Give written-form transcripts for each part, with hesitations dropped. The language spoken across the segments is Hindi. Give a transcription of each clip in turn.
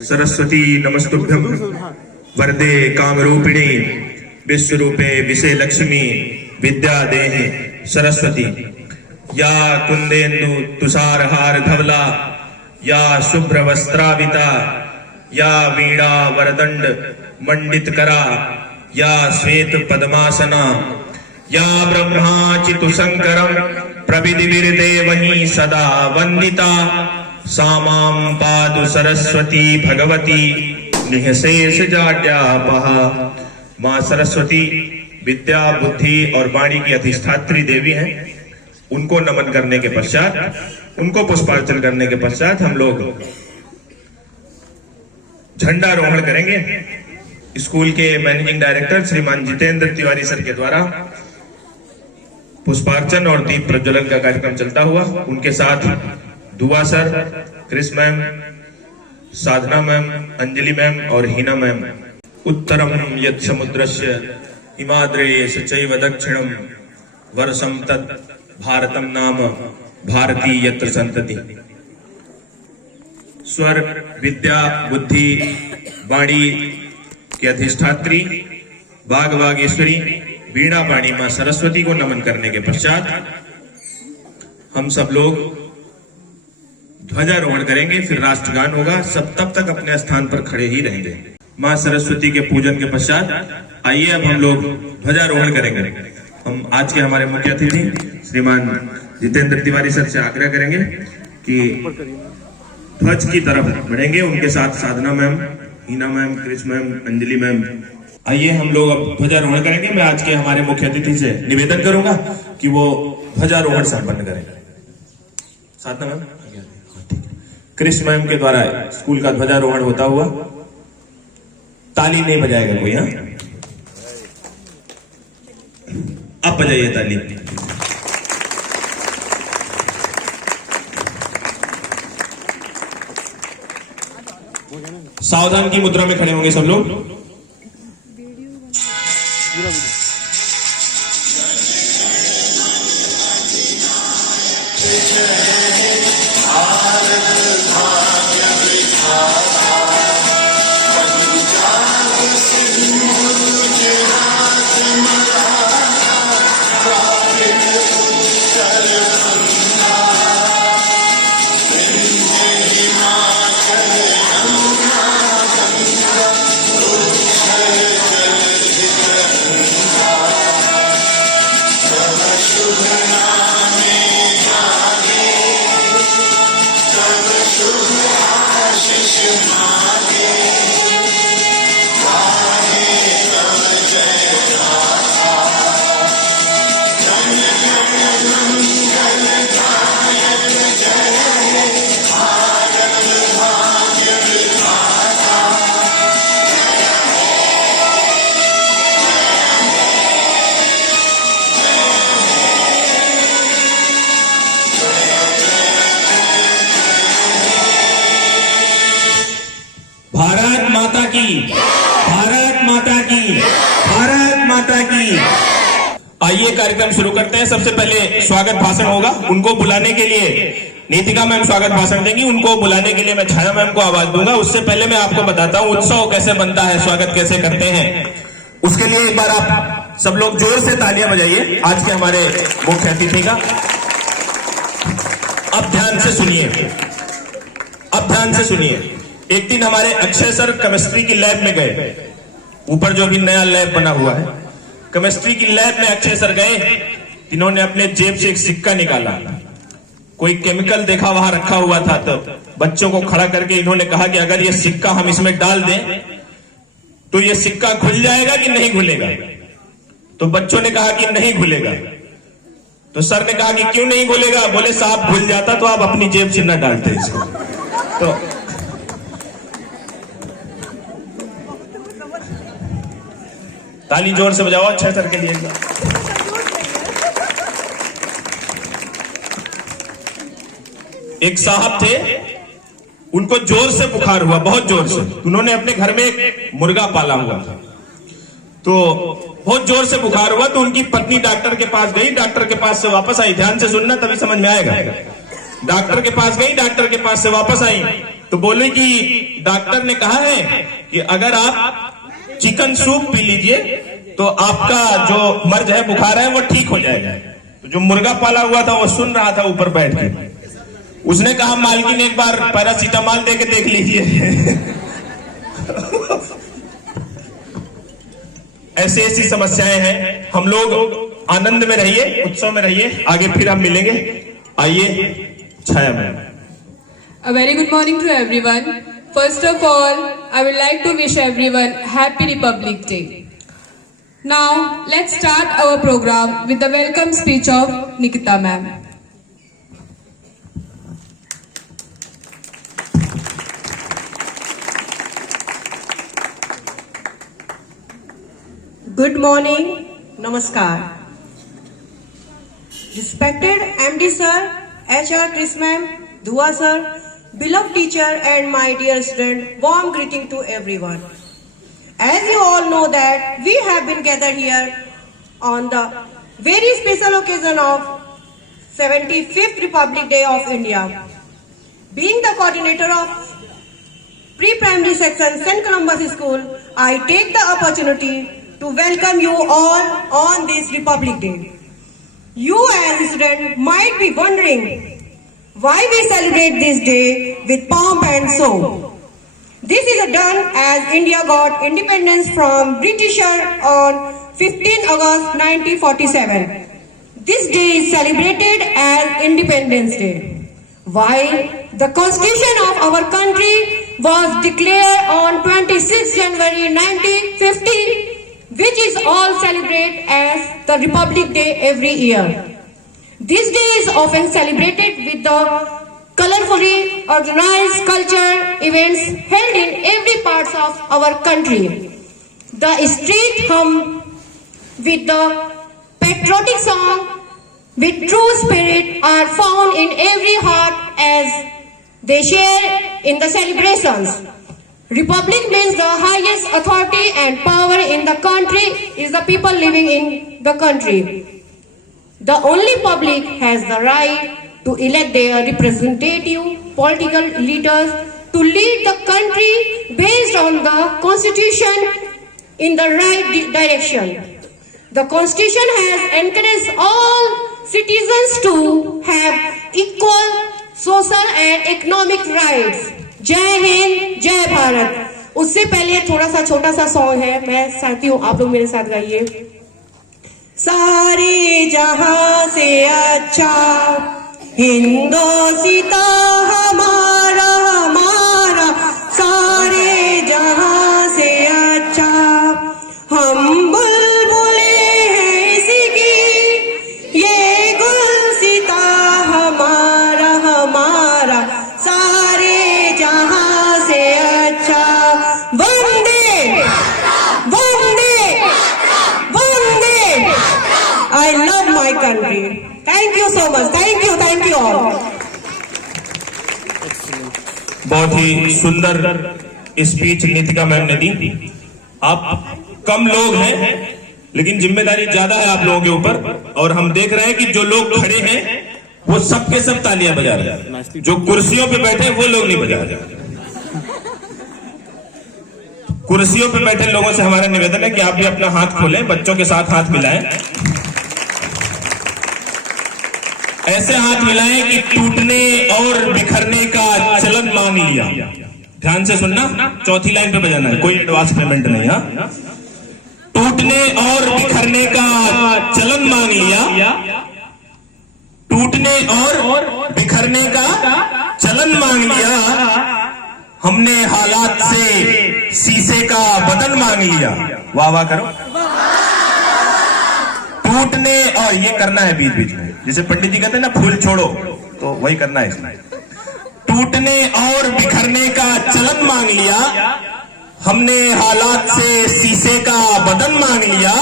सरस्वती नमस्तुभ्यं वरदे कामरूपिणी विश्वरूपे विषे लक्ष्मी विद्या देहि सरस्वती। या कुंदेन्दु तुषारहार धवला या शुभ्र वस्त्राविता या वीणा वरदंड मंडित करा या श्वेत पद्मासना या ब्रह्मा चितुशंकरं प्रविधि विरदेवहि सदा वंदिता। सामां पादु सरस्वती भगवती निःशेष जाड्यापहा। माँ सरस्वती विद्या बुद्धि और वाणी की अधिष्ठात्री देवी हैं। उनको नमन करने के पश्चात, उनको पुष्पार्चन करने के पश्चात हम लोग झंडारोहण करेंगे। स्कूल के मैनेजिंग डायरेक्टर श्रीमान जितेंद्र तिवारी सर के द्वारा पुष्पार्चन और दीप प्रज्वलन का कार्यक्रम चलता हुआ, उनके साथ दुआ सर, क्रिस मैम, साधना मैम, अंजलि मैम और हिना मैम। उत्तरम यत् समुद्रस्य हिमाद्रे सचैव दक्षिणम वर्षम तत् भारतम नाम भारती यत्र संतति। स्वर विद्या बुद्धि वाणी की अधिष्ठात्री बाग बागेश्वरी वीणा वाणी मां सरस्वती को नमन करने के पश्चात हम सब लोग ध्वजारोहण करेंगे, फिर राष्ट्रगान होगा। सब तब तक अपने स्थान पर खड़े ही रहेंगे। मां सरस्वती के पूजन के पश्चात आइए अब हम लोग ध्वजारोहण करेंगे। हम आज के हमारे मुख्य अतिथि श्रीमान जितेंद्र तिवारी सर से आग्रह करेंगे कि ध्वज की तरफ बढ़ेंगे। उनके साथ Sadhana ma'am, Heena ma'am, Chris ma'am, Anjali ma'am. आइए हम लोग अब ध्वजारोहण करेंगे। मैं आज के हमारे मुख्य अतिथि से निवेदन करूंगा कि वो ध्वजारोहण संपन्न करें। साधना मैम, क्रिस मैम के द्वारा स्कूल का ध्वजारोहण होता हुआ। ताली नहीं बजाएगा कोई? हाँ, अब बजाइए ताली। सावधान की मुद्रा में खड़े होंगे सब लोग। भारत माता की, भारत माता की, भारत माता की। आइए कार्यक्रम शुरू करते हैं। सबसे पहले स्वागत भाषण होगा। उनको बुलाने के लिए नीतिका मैम स्वागत भाषण देंगी। उनको बुलाने के लिए मैं छाया मैम को आवाज दूंगा। उससे पहले मैं आपको बताता हूं उत्सव कैसे बनता है, स्वागत कैसे करते हैं। उसके लिए एक बार आप सब लोग जोर से तालियां बजाइए आज के हमारे मुख्य अतिथि का। अब ध्यान से सुनिए, अब ध्यान से सुनिए। एक दिन हमारे अक्षय सर केमिस्ट्री की लैब में गए। ऊपर जो भी नया लैब बना हुआ है, केमिस्ट्री की लैब में अक्षय सर गए। इन्होंने अपने जेब से एक सिक्का निकाला। कोई केमिकल देखा वहां रखा हुआ था, तो बच्चों को खड़ा करके इन्होंने कहा कि अगर ये सिक्का हम इसमें डाल दें तो ये सिक्का खुल जाएगा कि नहीं खुलेगा? तो बच्चों ने कहा कि नहीं खुलेगा। तो सर ने कहा कि क्यों नहीं खुलेगा? बोले साहब खुल जाता तो आप अपनी जेब से न डालते इसको। तो ताली जोर से बजाओ अक्षय सर के लिए। एक साहब थे, उनको जोर से बुखार हुआ, बहुत जोर से। उन्होंने अपने घर में एक मुर्गा पाला हुआ था, तो बहुत जोर से बुखार हुआ। तो उनकी पत्नी डॉक्टर के पास गई, डॉक्टर के पास से वापस आई। ध्यान से सुनना तभी समझ में आएगा। डॉक्टर के पास गई, डॉक्टर के पास से वापस आई तो बोले कि डॉक्टर ने कहा है कि अगर आप चिकन सूप पी लीजिए तो आपका जो मर्ज है, बुखार है, वो ठीक हो जाएगा। तो जो मुर्गा पाला हुआ था वो सुन रहा था ऊपर बैठ के, उसने कहा मालकिन एक बार पैरासीटामॉल दे के देख लीजिए। ऐसी ऐसी समस्याएं हैं। हम लोग आनंद में रहिए, उत्सव में रहिए, आगे फिर हम मिलेंगे। आइए छाया ma'am. A very good morning to everyone. First of all, I would like to wish everyone Happy Republic Day. Now, let's start our program with the welcome speech of Nikita ma'am. Good morning, Namaskar. Respected MD sir, HR Chris ma'am, Dua sir, beloved teacher and my dear student, warm greeting to everyone. As you all know that we have been gathered here on the very special occasion of 75th Republic Day of India. Being the coordinator of pre-primary section St. Columbus School, I take the opportunity to welcome you all on this Republic Day. You as students might be wondering why we celebrate this day with pomp and show. This is done as India got independence from Britisher on 15 August 1947. This day is celebrated as Independence Day. While the Constitution of our country was declared on 26 January 1950, which is all celebrate as the Republic Day every year. This day is often celebrated with the colorfully organized culture events held in every part of our country. The street hum with the patriotic song with true spirit are found in every heart as they share in the celebrations. Republic means the highest authority and power in the country is the people living in the country. The only public has the right to elect their representative political leaders to lead the country based on the constitution in the right direction. The constitution has encouraged all citizens to have equal social and economic rights. जय हिंद, जय भारत। उससे पहले थोड़ा सा छोटा सा सॉन्ग है, मैं चाहती हूँ आप लोग मेरे साथ गाइए। सारे जहां से अच्छा हिंदोसिता हमारा हमारा, सारे जहां से अच्छा हम बुलबुले हैं इसकी, ये गुलसिता हमारा हमारा, सारे जहां से अच्छा। वंदे वंदे वंदे। I love my country. Thank you so much. Thank you all. बहुत ही सुंदर स्पीच नीतिका मैम ने दी। आप कम लोग हैं लेकिन जिम्मेदारी ज्यादा है आप लोगों के ऊपर, और हम देख रहे हैं कि जो लोग खड़े हैं वो सब के सब तालियां बजा रहे हैं, जो कुर्सियों पे बैठे हैं वो लोग नहीं बजा रहे। कुर्सियों पे बैठे लोगों से हमारा निवेदन है कि आप भी अपना हाथ खोलें, बच्चों के साथ हाथ मिलाएं, ऐसे हाथ मिलाएं कि टूटने और बिखरने का चलन मांग लिया। ध्यान से सुनना, चौथी लाइन पे बजाना है, कोई एडवांस पेमेंट नहीं। हाँ, टूटने और बिखरने का चलन मांग लिया, टूटने और बिखरने का चलन मांग लिया, हमने हालात से शीशे का बदन मांग लिया। वाह वाह करो। टूटने, और ये करना है बीच बीच में, जैसे पंडित जी कहते हैं ना फूल छोड़ो, तो वही करना है इसमें। टूटने और बिखरने का चलन मांग लिया, हमने हालात से शीशे का बदन मांग लिया,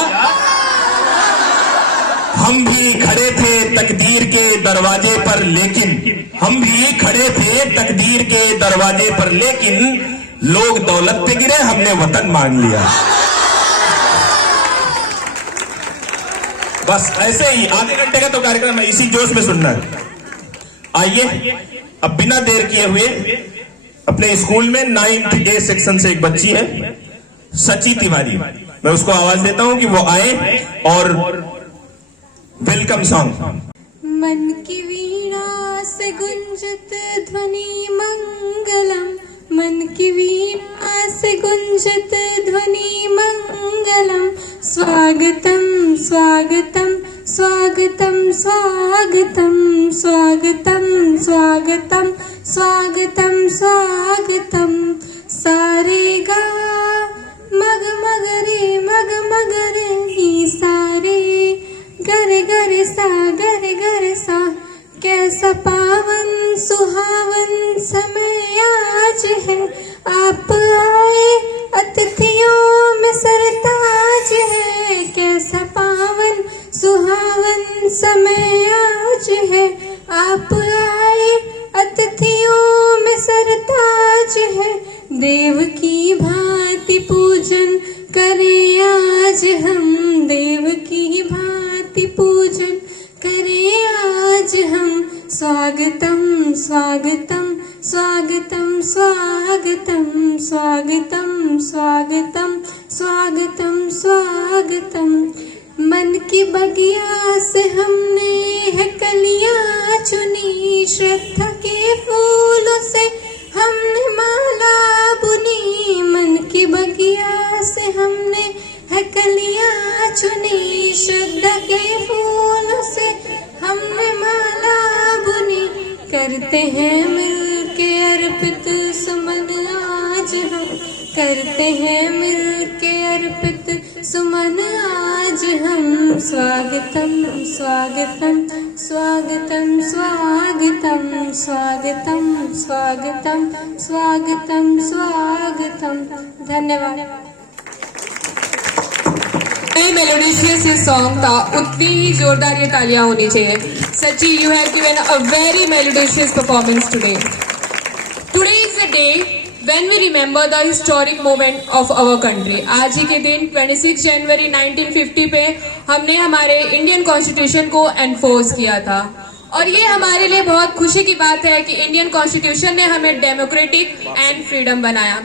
हम भी खड़े थे तकदीर के दरवाजे पर, लेकिन हम भी खड़े थे तकदीर के दरवाजे पर, लेकिन लोग दौलत पे गिरे, हमने वतन मांग लिया। बस ऐसे ही आधे घंटे का तो कार्यक्रम है, इसी जोश में सुनना है। आइए अब बिना देर किए हुए अपने स्कूल में 9th A सेक्शन से एक बच्ची है सची तिवारी, मैं उसको आवाज देता हूं कि वो आए और वेलकम सॉन्ग। मन की वीणा से गुंजत ध्वनि मंगलम, मन की वीणा से गुंजत ध्वनि मंगलम, स्वागतम स्वागतम स्वागतम स्वागतम स्वागतम स्वागतम स्वागतम स्वागतम, सारे गा मग मग रे ही सारे गर गर सा, कैसा पावन सुहावन समय आज है, आप आए अतिथियों में सरताज है, कैसा पावन सुहावन समय आज है, आप आए अतिथियों में सरताज है, देव की भांति पूजन करें आज हम, देव की भांति पूजन करें आज हम, स्वागतम स्वागतम स्वागतम स्वागतम स्वागतम स्वागतम स्वागतम स्वागतम, मन की बगिया से हमने है कलियां चुनी, श्रद्धा के फूलों से हमने माला बुनी, मन की बगिया से हमने है कलियां चुनी, श्रद्धा के फूलों से हमने माला बुनी, करते हैं मिलके अर्पित सुमन आज हम, करते हैं मिलके अर्पित सुमन आज हम, स्वागतम स्वागतम स्वागतम स्वागतम स्वागतम स्वागतम स्वागतम स्वागतम, धन्यवाद। मेलोडिशियस ये सॉन्ग था, उतनी ही जोरदार ये तालियां होनी चाहिए। Sachi, you have given a very melodious performance today. Today is a day when we remember the historic moment of our country. आज ही के दिन 26 जनवरी 1950 पे हमने हमारे इंडियन कॉन्स्टिट्यूशन को एनफोर्स किया था, और ये हमारे लिए बहुत खुशी की बात है कि इंडियन कॉन्स्टिट्यूशन ने हमें डेमोक्रेटिक एंड फ्रीडम बनाया।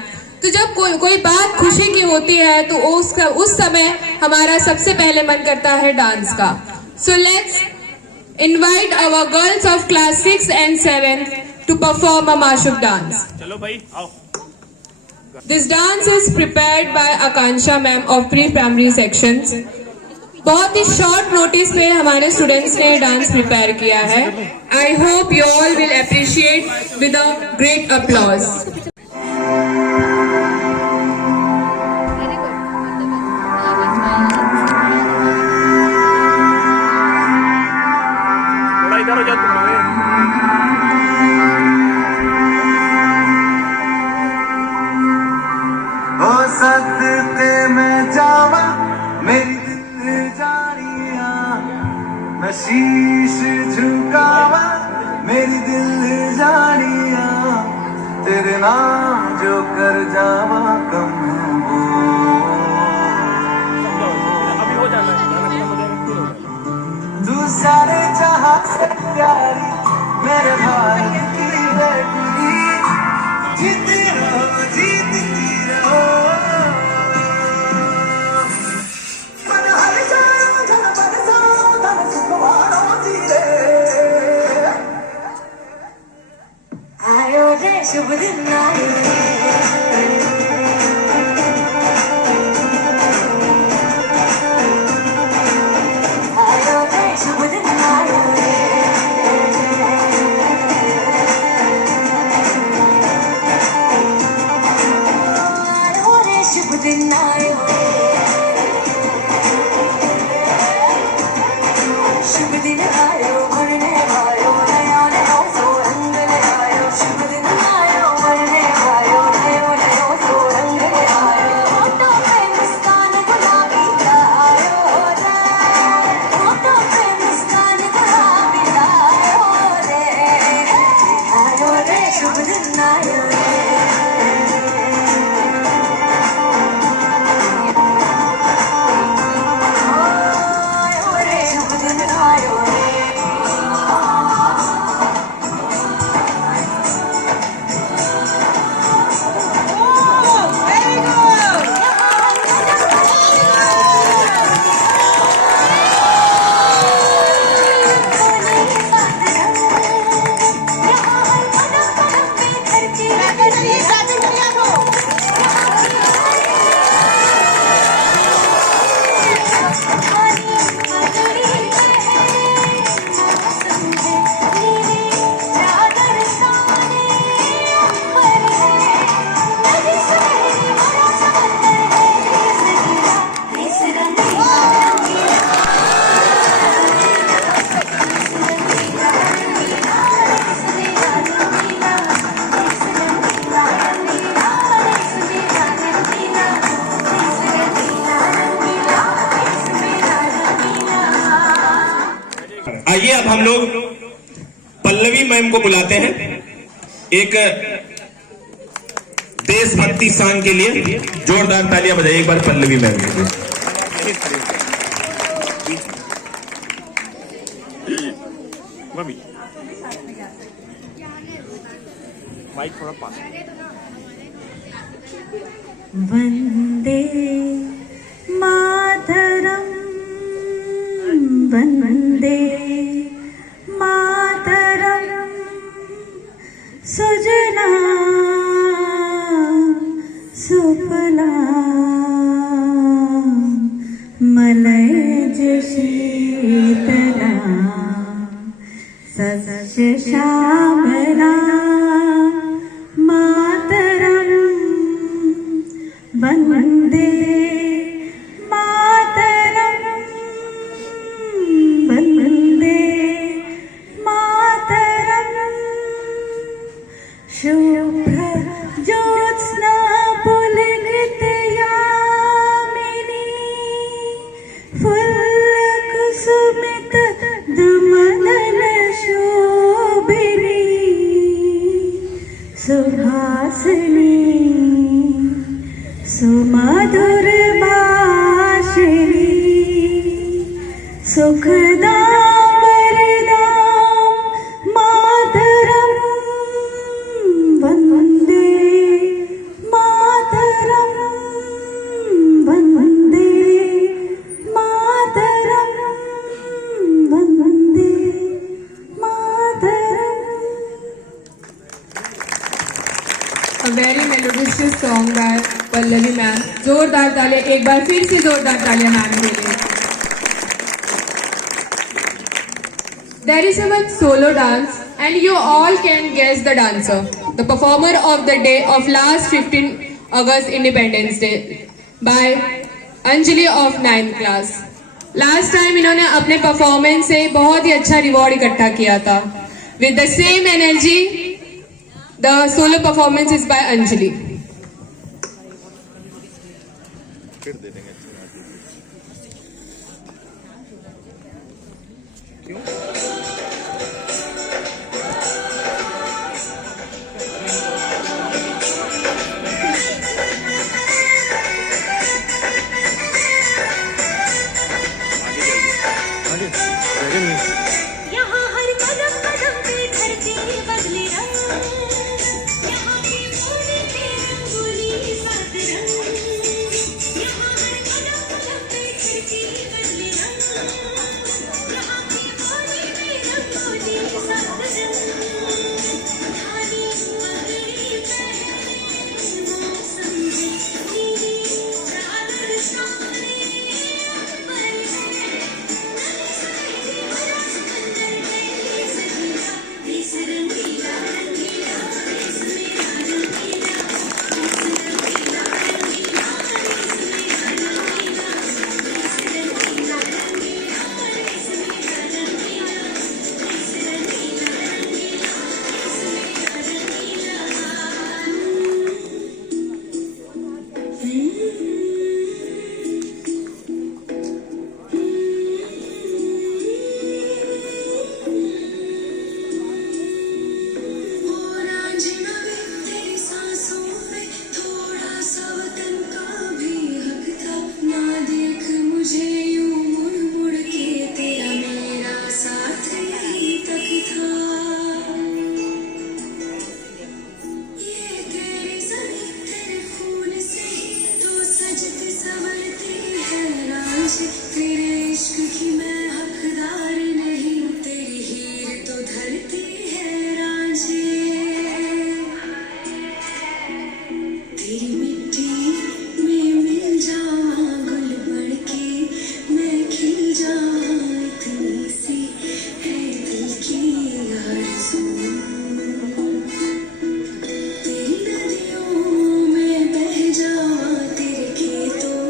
तो जब कोई बात खुशी की होती है तो उस समय हमारा सबसे पहले मन करता है डांस का। So let's invite our girls of class 6 and 7 to perform a माशुक डांस। चलो भाई आओ। This dance is prepared by Akansha ma'am of pre-primary sections। बहुत ही शॉर्ट नोटिस पे हमारे स्टूडेंट्स ने डांस प्रिपेयर किया है। I hope you all will appreciate with a great applause. सदके में जावा मेरी दिल जानिया, मैं शीश झुकावा मेरी दिल जानिया, तेरे नाम जो कर जावा कम वो, तू सारे जहां से प्यारी मेरे भारत की बेटी, जीती रहो जीती रहो। शुभ दिन आयो रे, शुभ दिन आयो रे, शुभ दिन आयो रे, शुभ दिन आयो भरने आयो नया नया सो रंग ले आयो, शुभ दिन आयो भरने आयो नया नया सो रंग ले आयो, होठों पे मुस्कान गुलाबी लायो रे, होठों पे मुस्कान गुलाबी लायो रे, शुभ दिन आयो रे। शुभ दिन आयो रे, आइए अब हम लोग पल्लवी मैम को बुलाते हैं एक देशभक्ति सॉन्ग के लिए। जोरदार तालियां बजाइए एक बार पल्लवी मैम के लिए। वंदे मातरम वंदे मातरम सुजना सुफला मलयज शीतला सस्य श्यामला मातरम वंदे मातरम वंदे मातरम शुभ्र ज्योत्स्ना पुलकित यामिनी फुल्लकुसुमित द्रुमदल शोभिनी सुहासिनी सुमधुर भाषिणी सुखदां वरदां मातरं वन्दे मातरं वन्दे मातरं Vande Mataram. A very melodious song by Pallavi ma'am. जोरदार तालियां एक बार फिर से, जोरदार तालियां मैम के लिए। There is one solo dance and you all can guess the dancer. The performer of the day of last 15 August Independence Day by Anjali of 9th class. Last time इन्होंने अपने परफॉर्मेंस से बहुत ही अच्छा रिवॉर्ड इकट्ठा किया था। With the same energy, the solo performance is by Anjali. यहाँ हर कदम कदम पे धरती बदले रंग, यहाँ की बोली पे रंगोली सात रंग, यहाँ हर कदम कदम पे धरती बदले रंग, यहाँ की बोली पे रंगोली सात रंग, खाली पगड़ी पहने मौसम नीली चादर सारे ऊपर तेरे इश्क की मैं हकदार नहीं, तेरी हीर तो धरती है रांझे, तेरी मिट्टी में मिल जावां गुल बन के मैं खिल जावां, इतनी सी है दिल की आरज़ू, तेरी नदियों में बह जावां, तेरे खेतों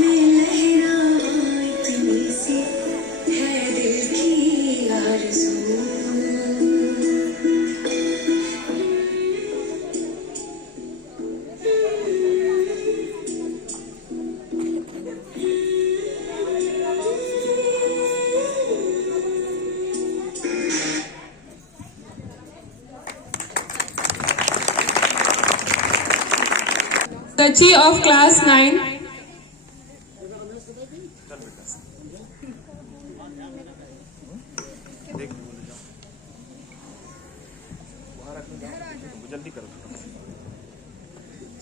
में लहरावां, इतनी सी है दिल की आरज़ू। Tachi of class 9.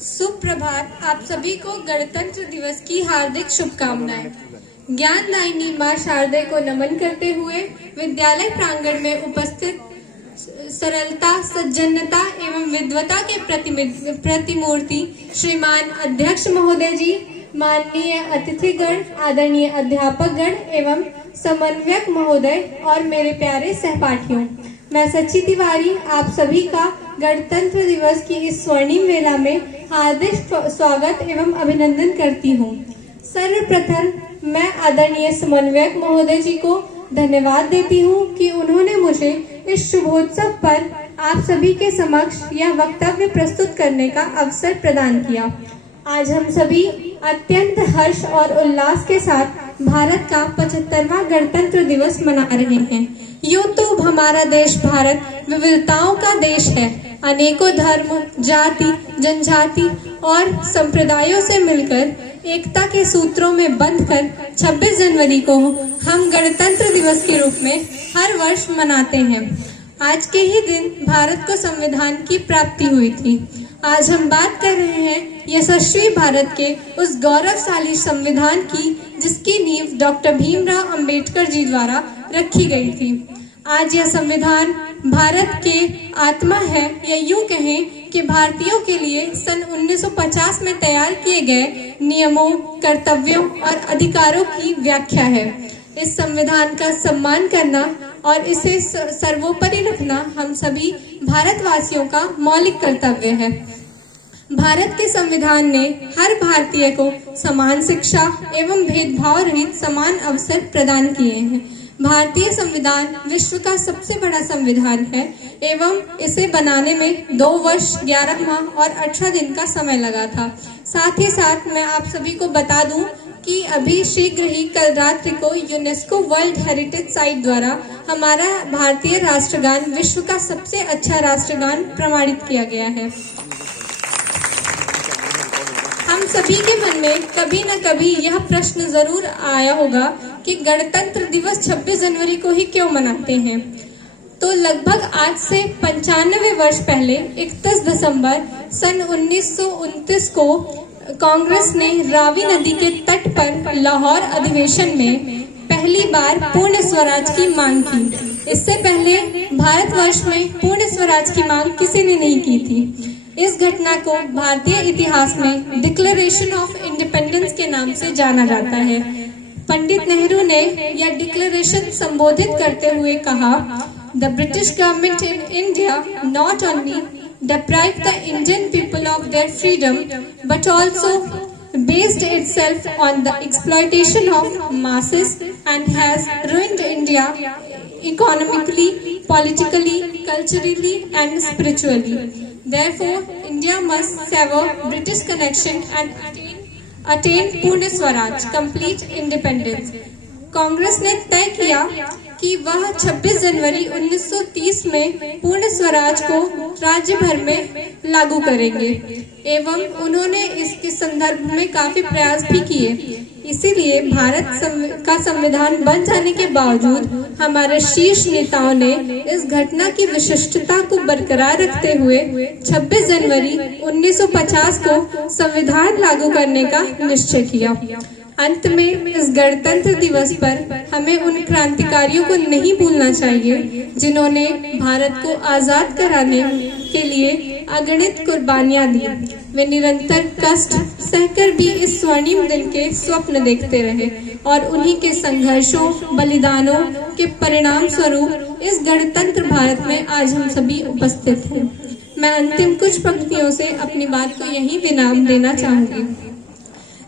सुप्रभात। आप सभी को गणतंत्र दिवस की हार्दिक शुभकामनाएं। ज्ञानदायिनी मां शारदे को नमन करते हुए विद्यालय प्रांगण में उपस्थित सरलता, सज्जनता एवं विद्वता के प्रतिमूर्ति श्रीमान अध्यक्ष महोदय जी, माननीय अतिथिगण, आदरणीय अध्यापकगण एवं समन्वयक महोदय और मेरे प्यारे सहपाठियों, मैं सच्ची तिवारी आप सभी का गणतंत्र दिवस की इस स्वर्णिम वेला में हार्दिक स्वागत एवं अभिनंदन करती हूँ। सर्वप्रथम मैं आदरणीय समन्वयक महोदय जी को धन्यवाद देती हूँ कि उन्होंने मुझे इस शुभोत्सव पर आप सभी के समक्ष यह वक्तव्य प्रस्तुत करने का अवसर प्रदान किया। आज हम सभी अत्यंत हर्ष और उल्लास के साथ भारत का 75वां गणतंत्र दिवस मना रहे हैं। यूं तो हमारा देश भारत विविधताओं का देश है। अनेकों धर्म, जाति, जनजाति और संप्रदायों से मिलकर एकता के सूत्रों में बंधकर 26 जनवरी को हम गणतंत्र दिवस के रूप में हर वर्ष मनाते हैं। आज के ही दिन भारत को संविधान की प्राप्ति हुई थी। आज हम बात कर रहे हैं यशस्वी भारत के उस गौरवशाली संविधान की जिसकी नींव डॉक्टर भीमराव अंबेडकर जी द्वारा रखी गई थी। आज यह संविधान भारत के आत्मा है, या यूं कहें कि भारतीयों के लिए सन 1950 में तैयार किए गए नियमों, कर्तव्यों और अधिकारों की व्याख्या है। इस संविधान का सम्मान करना और इसे सर्वोपरि रखना हम सभी भारतवासियों का मौलिक कर्तव्य है। भारत के संविधान ने हर भारतीय को समान शिक्षा एवं भेदभाव रहित समान अवसर प्रदान किए हैं। भारतीय संविधान विश्व का सबसे बड़ा संविधान है एवं इसे बनाने में 2 वर्ष 11 माह और 18 दिन का समय लगा था। साथ ही साथ मैं आप सभी को बता दूं कि अभी शीघ्र ही कल रात्रि को यूनेस्को वर्ल्ड हेरिटेज साइट द्वारा हमारा भारतीय राष्ट्रगान विश्व का सबसे अच्छा राष्ट्रगान प्रमाणित किया गया है। हम सभी के मन में कभी न कभी यह प्रश्न जरूर आया होगा कि गणतंत्र दिवस 26 जनवरी को ही क्यों मनाते हैं। तो लगभग आज से 95 वर्ष पहले 31 दिसंबर सन 1929 को कांग्रेस ने रावी नदी के तट पर लाहौर अधिवेशन में पहली बार पूर्ण स्वराज की मांग की। इससे पहले भारतवर्ष में पूर्ण स्वराज की मांग किसी ने नहीं की थी। इस घटना को भारतीय इतिहास में डिक्लेरेशन ऑफ इंडिपेंडेंस के नाम से जाना जाता है। पंडित नेहरू ने यह डिक्लेरेशन संबोधित करते हुए कहा, the British government in India not only deprived the Indian people of their freedom but also based itself on the exploitation of masses and has ruined India economically, politically, culturally and spiritually. Therefore, India must sever British connection and attain Purna Swaraj, complete independence. Congress ने तय किया कि वह 26 जनवरी 1930 में पूर्ण स्वराज को राज्य भर में लागू करेंगे एवं उन्होंने इसके संदर्भ में काफी प्रयास भी किए। इसीलिए भारत का संविधान बन जाने के बावजूद हमारे शीर्ष नेताओं ने इस घटना की विशिष्टता को बरकरार रखते हुए 26 जनवरी 1950 को संविधान लागू करने का निश्चय किया। अंत में इस गणतंत्र दिवस पर हमें उन क्रांतिकारियों को नहीं भूलना चाहिए जिन्होंने भारत को आजाद कराने के लिए अगणित कुर्बानियां दी। वे निरंतर कष्ट सहकर भी इस स्वर्णिम दिन के स्वप्न देखते रहे और उन्हीं के संघर्षों, बलिदानों के परिणाम स्वरूप इस गणतंत्र भारत में आज हम सभी उपस्थित हैं। मैं अंतिम कुछ पंक्तियों से अपनी बात को यहीं विराम देना चाहूंगी।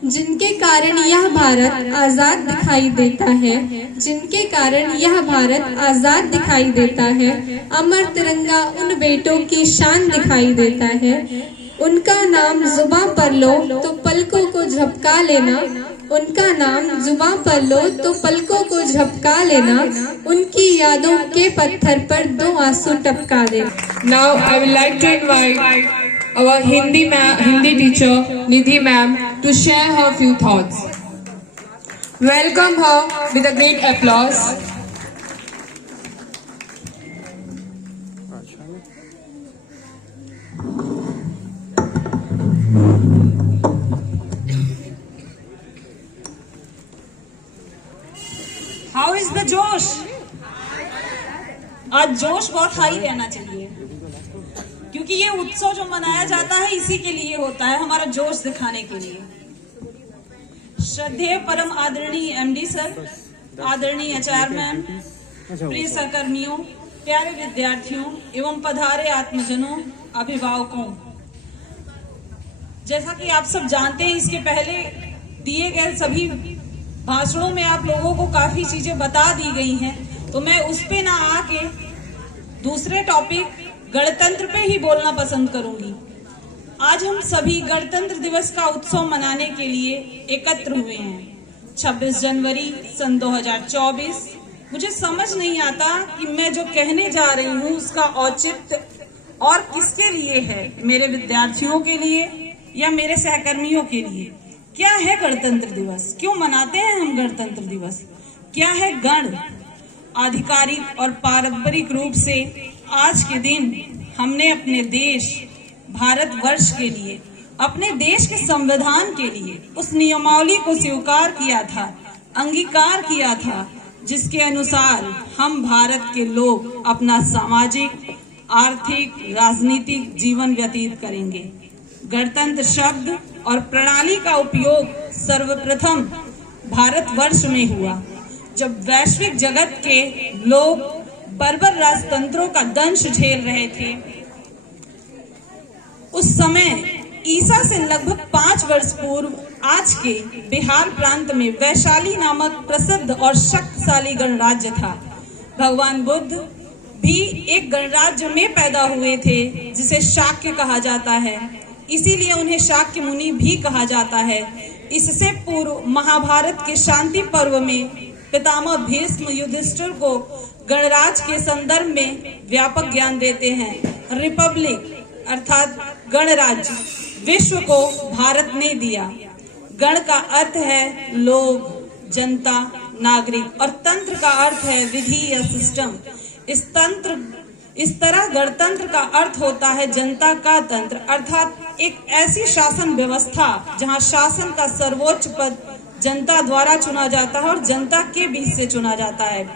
जिनके कारण यह भारत आजाद दिखाई देता है, जिनके कारण यह भारत आजाद दिखाई देता है, अमर तिरंगा उन बेटों की शान दिखाई देता है। उनका नाम जुबां पर लो तो पलकों को झपका लेना, उनका नाम जुबां पर लो तो पलकों को झपका लेना, उनकी यादों के पत्थर पर 2 आंसू टपका दे। Now I would like to invite our Hindi teacher Nidhi ma'am to share her few thoughts. Welcome her with a great applause. How is the जोश? आज जोश बहुत हाई रहना चाहिए, क्योंकि ये उत्सव जो मनाया जाता है इसी के लिए होता है, हमारा जोश दिखाने के लिए। श्रद्धेय परम आदरणीय एमडी सर, आदरणीय आचार्य मैम, प्रिय सहकर्मियों, प्यारे विद्यार्थियों एवं पधारे आत्मजनों, अभिभावकों, जैसा कि आप सब जानते हैं, इसके पहले दिए गए सभी भाषणों में आप लोगों को काफी चीजें बता दी गई हैं, तो मैं उस पे ना आके दूसरे टॉपिक गणतंत्र पे ही बोलना पसंद करूंगी। आज हम सभी गणतंत्र दिवस का उत्सव मनाने के लिए एकत्र हुए हैं। 26 जनवरी सन 2024। मुझे समझ नहीं आता कि मैं जो कहने जा रही हूँ उसका औचित्य और किसके लिए है, मेरे विद्यार्थियों के लिए या मेरे सहकर्मियों के लिए। क्या है गणतंत्र दिवस? क्यों मनाते हैं हम गणतंत्र दिवस? क्या है गण? आधिकारिक और पारंपरिक रूप से आज के दिन हमने अपने देश भारतवर्ष के लिए, अपने देश के संविधान के लिए उस नियमावली को स्वीकार किया था, अंगीकार किया था, जिसके अनुसार हम भारत के लोग अपना सामाजिक, आर्थिक, राजनीतिक जीवन व्यतीत करेंगे। गणतंत्र शब्द और प्रणाली का उपयोग सर्वप्रथम भारतवर्ष में हुआ, जब वैश्विक जगत के लोग बर्बर राजतंत्रों का दंश झेल रहे थे। उस समय ईसा से लगभग 5 वर्ष पूर्व आज के बिहार प्रांत में वैशाली नामक प्रसिद्ध और शक्तिशाली गणराज्य था। भगवान बुद्ध भी एक गणराज्य में पैदा हुए थे, जिसे शाक्य कहा जाता है, इसीलिए उन्हें शाक्य मुनि भी कहा जाता है। इससे पूर्व महाभारत के शांति पर्व में पितामह भीष्म युधिष्ठिर को गणराज्य के संदर्भ में व्यापक ज्ञान देते हैं। रिपब्लिक अर्थात गणराज्य विश्व को भारत ने दिया। गण का अर्थ है लोग, जनता, नागरिक, और तंत्र का अर्थ है विधि या सिस्टम। इस तरह गणतंत्र का अर्थ होता है जनता का तंत्र, अर्थात एक ऐसी शासन व्यवस्था जहां शासन का सर्वोच्च पद जनता द्वारा चुना जाता है और जनता के बीच से चुना जाता है।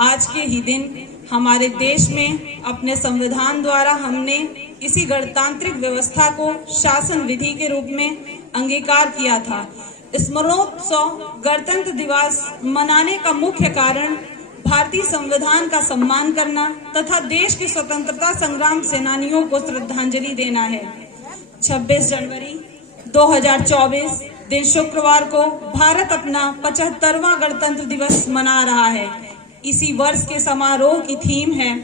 आज के ही दिन हमारे देश में अपने संविधान द्वारा हमने इसी गणतांत्रिक व्यवस्था को शासन विधि के रूप में अंगीकार किया था। स्मरणोत्सव गणतंत्र दिवस मनाने का मुख्य कारण भारतीय संविधान का सम्मान करना तथा देश के स्वतंत्रता संग्राम सेनानियों को श्रद्धांजलि देना है। 26 जनवरी 2024 दिन शुक्रवार को भारत अपना 75वां गणतंत्र दिवस मना रहा है। इसी वर्ष के समारोह की थीम है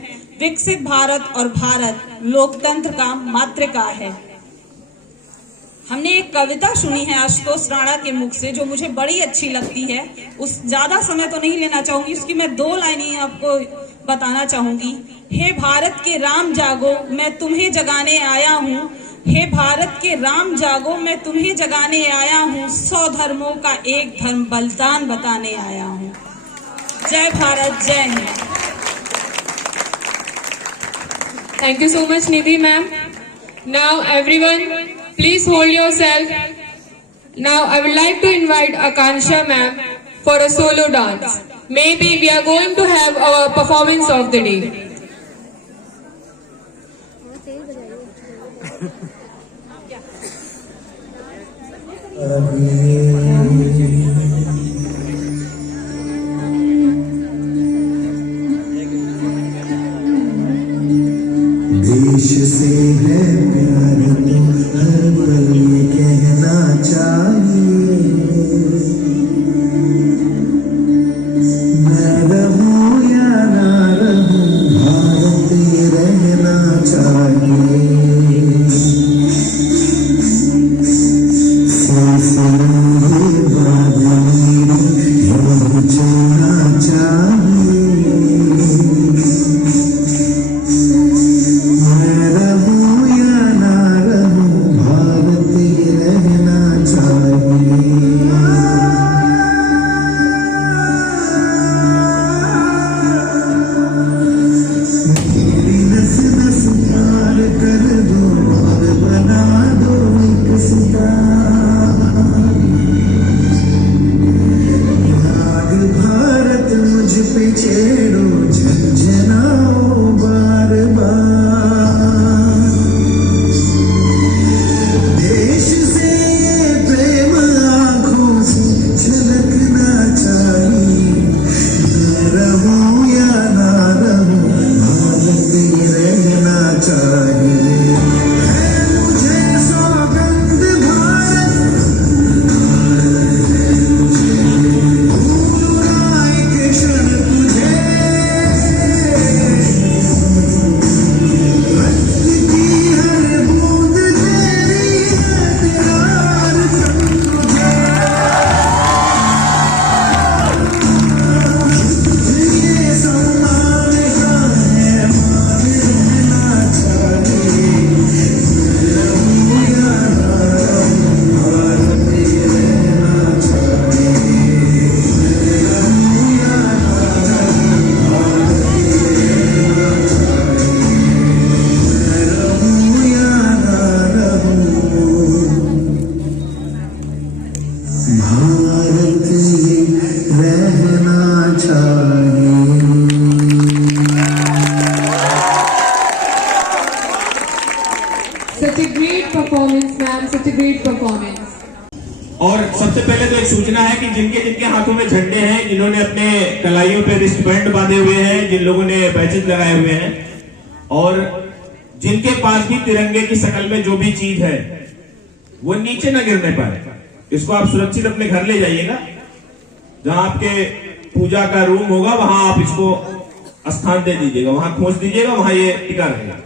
विकसित भारत और भारत लोकतंत्र का मातृका है। हमने एक कविता सुनी है आशुतोष राणा के मुख से, जो मुझे बड़ी अच्छी लगती है। उस ज्यादा समय तो नहीं लेना चाहूंगी, उसकी मैं 2 लाइनें आपको बताना चाहूंगी। हे भारत के राम जागो, मैं तुम्हें जगाने आया हूँ। हे भारत के राम जागो, मैं तुम्हें जगाने आया हूँ। 100 धर्मों का एक धर्म बलिदान बताने आया हूँ। जय भारत, जय Hind. Thank you so much, Nidhi ma'am. Now everyone, please hold yourself. Now I would like to invite Akansha ma'am for a solo dance. Maybe we are going to have our performance of the day. देश से है प्यार तो हर पल ये कहना चाहिए, मैं रहूं या ना रहूं भारत ये रहना चाहिए। सिलसिले बादल यूं चलना चाहिए, मैं रहूं या ना such a great performance. और सबसे पहले तो एक सूचना है कि जिनके जिनके हाथों में झंडे हैं, जिन्होंने अपने कलाइयों पे रिस्टबैंड बांधे हुए हैं, जिन लोगों ने बैचेस लगाए हुए हैं, और जिनके पास भी तिरंगे की शक्ल में जो भी चीज है वो नीचे न गिरने पाए, इसको आप सुरक्षित अपने घर ले जाइएगा। जहां आपके पूजा का रूम होगा वहां आप इसको स्थान दे दीजिएगा, वहां खोज दीजिएगा, वहां ये टिका रहेगा।